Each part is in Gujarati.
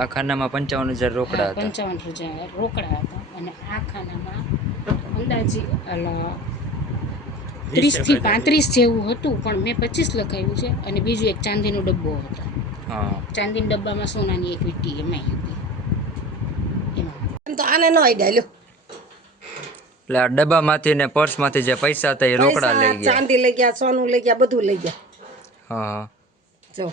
આ ખાનામાં 55,000 રોકડા હતા. 55,000 રોકડા હતા અને આ ખાનામાં અંદાજે 30 થી 35 જેવું હતું, પણ મેં 25 લખાવ્યું છે. અને બીજું એક ચાંદીનો ડબ્બો હતો. હા, ચાંદીના ડબ્બામાં સોનાની એક વીંટી એમાં હતી. એમાં તો આને ન આઈડ્યા એટલે આ ડબ્બામાંથી ને પર્સમાંથી જે પૈસા હતા એ રોકડા લઈ ગયા. ચાંદી લઈ ગયા, સોનું લઈ ગયા, બધું લઈ ગયા. હા, જો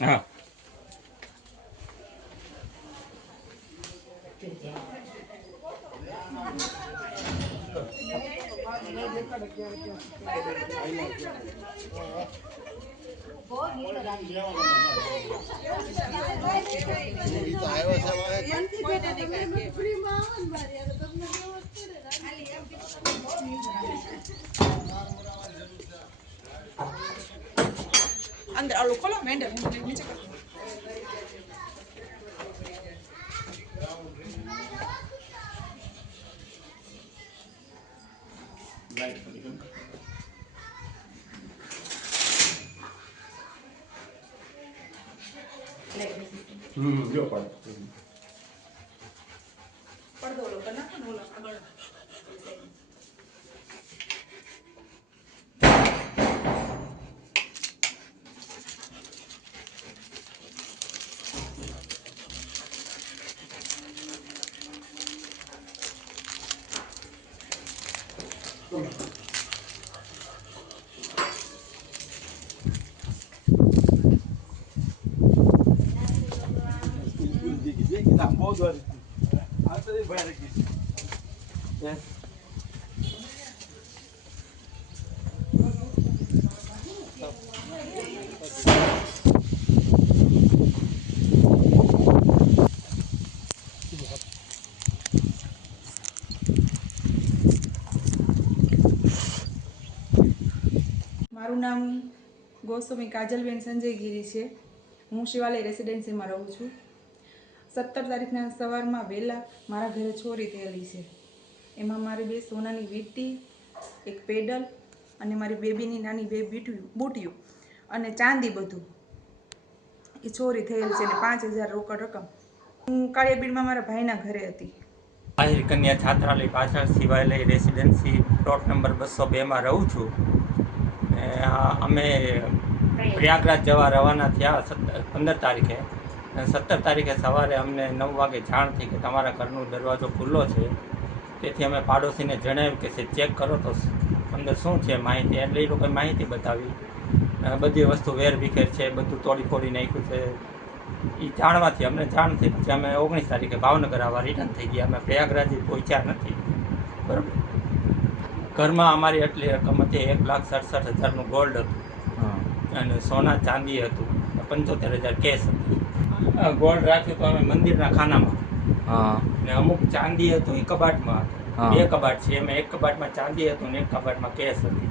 હા. અંદર આલું ખોલો મેન્ડલ નીચે કરો. જો પડે પડદો ઓલો કરી નાખો ને ઓલો આગળ. મારું નામ ગોસ્વામી કાજલબેન સંજયગીરી છે. હું શિવાલય રેસિડેન્સીમાં રહું છું. 17 તારીખના સવારમાં વહેલા મારા ઘરે ચોરી થયેલી છે. એમાં મારી 2 સોનાની વીંટી, એક પેડલ અને મારી બેબીની નાની 2 બુટીઓ અને ચાંદી બધું એ ચોરી થયેલ છે. અને 5,000 રોકડ રકમ. હું કાળિયાબીડમાં મારા ભાઈના ઘરે હતી. આહિર કન્યા છાત્રાલય પાછળ શિવાલય રેસિડેન્સી પ્લોટ નંબર 202માં રહું છું. અમે પ્રયાગરાજ જવા રવાના થયા 15 તારીખે. 17 તારીખે સવારે અમને 9 વાગે જાણ થઈ કે તમારા ઘરનો દરવાજો ખુલ્લો છે. તેથી અમે પાડોશીને જણાવ્યું કે ચેક કરો તો અંદર શું છે માહિતી. એટલે એ લોકોએ માહિતી બતાવી. બધી વસ્તુ વેરવિખેર છે, બધું તોડી ફોડી નાખ્યું છે. એ જાણવાથી અમને જાણ થઈ. પછી અમે 19 તારીખે ભાવનગર આવવા રિટર્ન થઈ ગયા. અમે પ્રયાગરાજ પહોંચ્યા નથી. બરાબર. ઘરમાં અમારી એટલી રકમ હતી 1,67,000નું ગોલ્ડ હતું અને સોના ચાંદી હતું. 75,000 કેશ હતી. ગોલ્ડ રાખ્યું તો અમે મંદિરના ખાનામાં. હા, ને અમુક ચાંદી હતું એ કબાટમાં હા. હતું. 2 કબાટ છે. એમાં એક કબાટમાં ચાંદી હતું ને એક કબાટમાં કેશ હતી.